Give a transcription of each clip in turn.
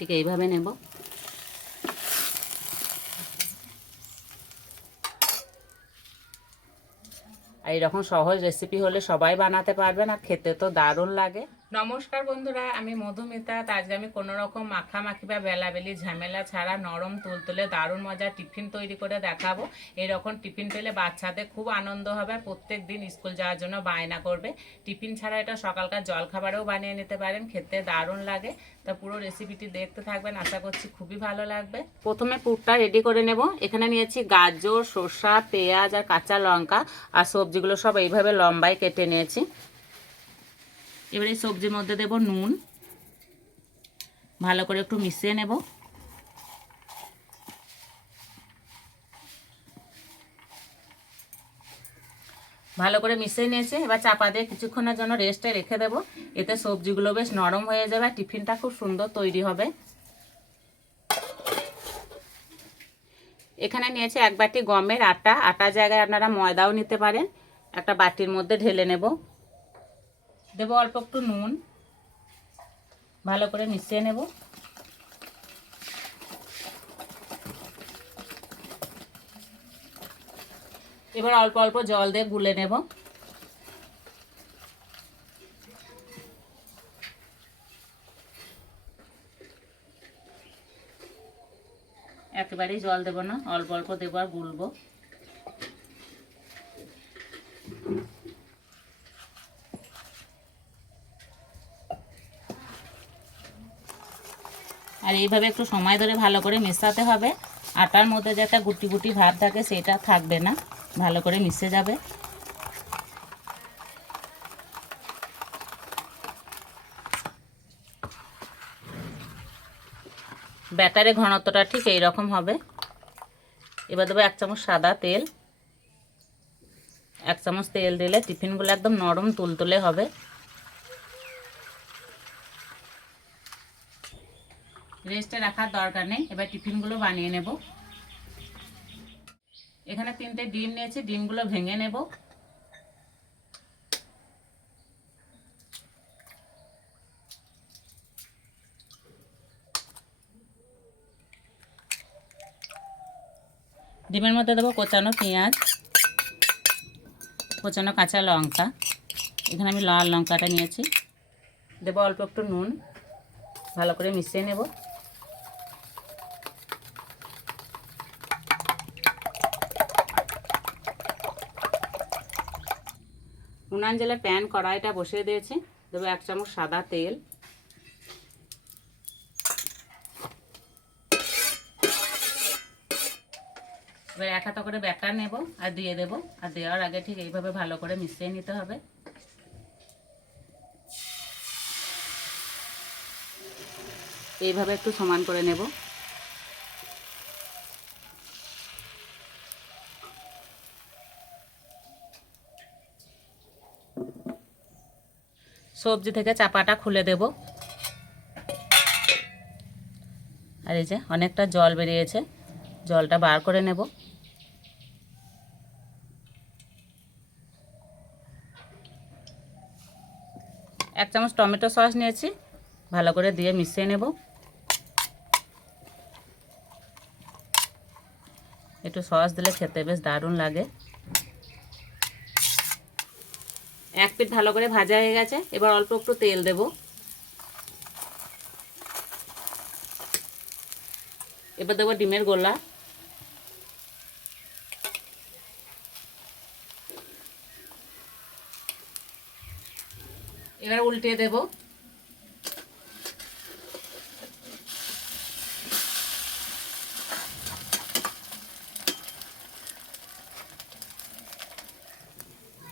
ঠিক এইভাবে নেব। আর এরকম সহজ রেসিপি হলে সবাই বানাতে পারবেন, আর খেতে তো দারুণ লাগে। নমস্কার বন্ধুরা, আমি মধুমিতা। আজকে আমি কোনো রকম মাখামাখি বা বেলাবেলি ঝামেলা ছাড়া নরম তুলতুলে দারুণ মজার টিফিন তৈরি করে দেখাবো। এরকম টিফিন পেলে বাচ্চাদের খুব আনন্দ হবে, প্রত্যেক দিন স্কুল যাওয়ার জন্য বায়না করবে। টিফিন ছাড়া এটা সকালকার জলখাবারেও বানিয়ে নিতে পারেন, খেতে দারুণ লাগে। তা পুরো রেসিপিটি দেখতে থাকবেন, আশা করছি খুবই ভালো লাগবে। প্রথমে পুরটা রেডি করে নেব। এখানে নিয়েছি গাজর, শসা, পেঁয়াজ আর কাঁচা লঙ্কা, আর সবজিগুলো সব এইভাবে লম্বায় কেটে নিয়েছি। এবার এই সবজির মধ্যে দেব নুন, ভালো করে একটু মিশিয়ে নেব। ভালো করে মিশিয়ে নিয়েছি, এবার চাপা দিয়ে কিছুক্ষণের জন্য রেস্টে রেখে দেব। এতে সবজিগুলো বেশ নরম হয়ে যাবে, আর টিফিনটা খুব সুন্দর তৈরি হবে। এখানে নিয়েছি 1 বাটি গমের আটা, আটার জায়গায় আপনারা ময়দাও নিতে পারেন। একটা বাটির মধ্যে ঢেলে নেব। দেব অল্প একটু নুন, ভালো করে মিশিয়ে নেব। এবার অল্প অল্প জল দিয়ে গুলে নেব। একেবারেই জল দেব না, অল্প অল্প দেবো আর গুলবো। আর এইভাবে একটু সময় ধরে ভালো করে মেশাতে হবে। আটার মধ্যে যে একটা গুটি গুটি ভাব থাকে সেটা থাকবে না, ভালো করে মিশে যাবে। ব্যাটারের ঘনত্বটা ঠিক এই রকম হবে। এবার দেবো 1 চামচ সাদা তেল। 1 চামচ তেল দিলে টিফিনগুলো একদম নরম তুলতুলে হবে। রেস্টে রাখার দরকার নেই, এবার টিফিনগুলো বানিয়ে নেব। এখানে 3টে ডিম নিয়েছি, ডিমগুলো ভেঙে নেব। ডিমের মধ্যে দেবো কোচানো পেঁয়াজ, কোচানো কাঁচা লঙ্কা। এখানে আমি লাল লঙ্কাটা নিয়েছি। দেবো অল্প একটু নুন, ভালো করে মিশিয়ে নেব। উনান জেলে প্যান কড়াইটা বসিয়ে দিয়েছি। দেবো 1 চামচ সাদা তেল। এবার 1 হাতা করে ব্যাটার নেব আর দিয়ে দেব। আর দেওয়ার আগে ঠিক এইভাবে ভালো করে মিশিয়ে নিতে হবে। এইভাবে একটু সমান করে নেব। সবজি থেকে চাপাটা খুলে দেব। আর এই যে অনেকটা জল বেরিয়েছে, জলটা বার করে নেব। এক চামচ টমেটো সস নিয়েছি, ভালো করে দিয়ে মিশিয়ে নেব। একটু সস দিলে খেতে বেশ দারুণ লাগে। 1 পিঠ ভালো করে ভাজা হয়ে গেছে। এবার অল্প একটু তেল দেব। এবার দেবো ডিমের গোলা। এবার উল্টে দেব।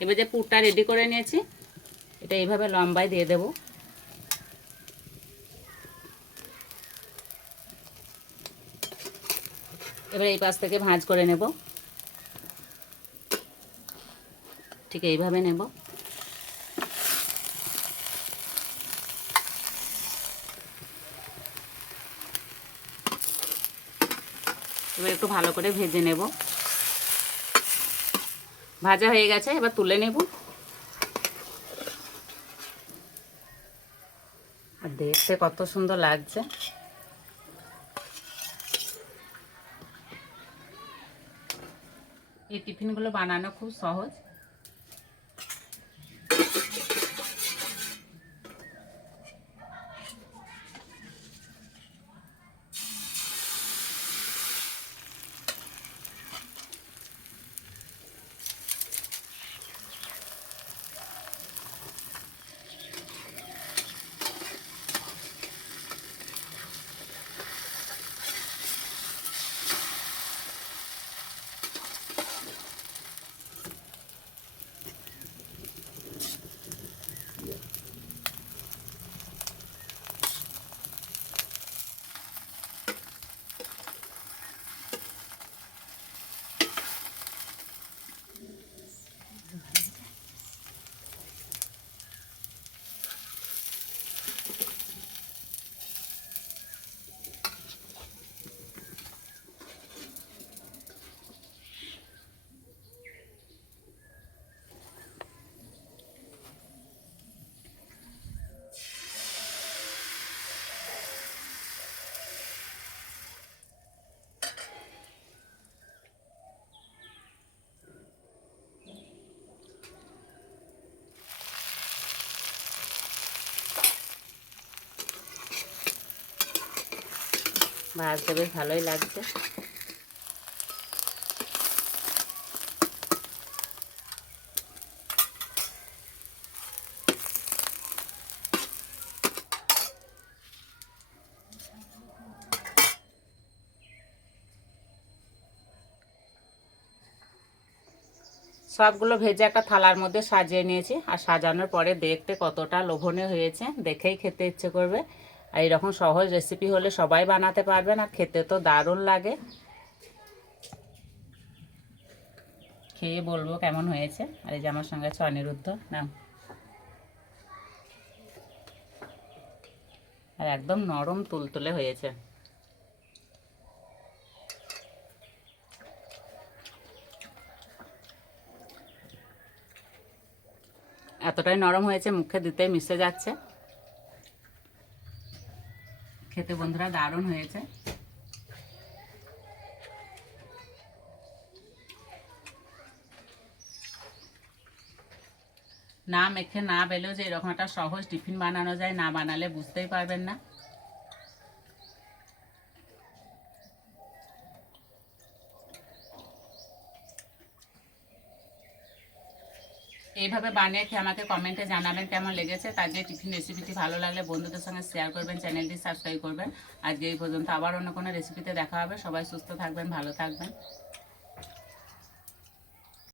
এবার যে পুরটা রেডি করে নিয়েছি, এটা এইভাবে লম্বায় দিয়ে দেব। এবার এই পাশ থেকে ভাঁজ করে নেব। ঠিক এইভাবে নেব। এবার একটু ভালো করে ভেজে নেব। ভাজা হয়ে গেছে, এবার তুলে নেব। আর দেখতে কত সুন্দর লাগছে। এই টিফিনগুলো বানানো খুব সহজ। ভাজতে বেশ ভালোই লাগছে। সবগুলো ভেজে একটা থালার মধ্যে সাজিয়ে নিয়েছি। আর সাজানোর পরে দেখতে কতটা লোভনীয় হয়েছে, দেখেই খেতে ইচ্ছে করবে। আর এরকম সহজ রেসিপি হলে সবাই বানাতে পারবেন, আর খেতে তো দারুণ লাগে। খেয়ে বলবো কেমন হয়েছে। আর এই যে আমার সঙ্গে আছে অনিরুদ্ধ, নাম। আর একদম নরম তুলতুলে হয়েছে। এতটাই নরম হয়েছে, মুখে দিতেই মিশে যাচ্ছে। খেতে বন্ধুরা দারুণ হয়েছে। না মেখে না বেলেও যে এরকম একটা সহজ টিফিন বানানো যায়, না বানালে বুঝতেই পারবেন না। এইভাবে বানিয়ে খেয়ে আমাকে কমেন্টে জানাবেন কেমন লেগেছে। তার যে টিফিন রেসিপিটি ভালো লাগলে বন্ধুদের সঙ্গে শেয়ার করবেন, চ্যানেলটি সাবস্ক্রাইব করবেন। আজকে এই পর্যন্ত, আবার অন্য কোনো রেসিপিতে দেখা হবে। সবাই সুস্থ থাকবেন, ভালো থাকবেন।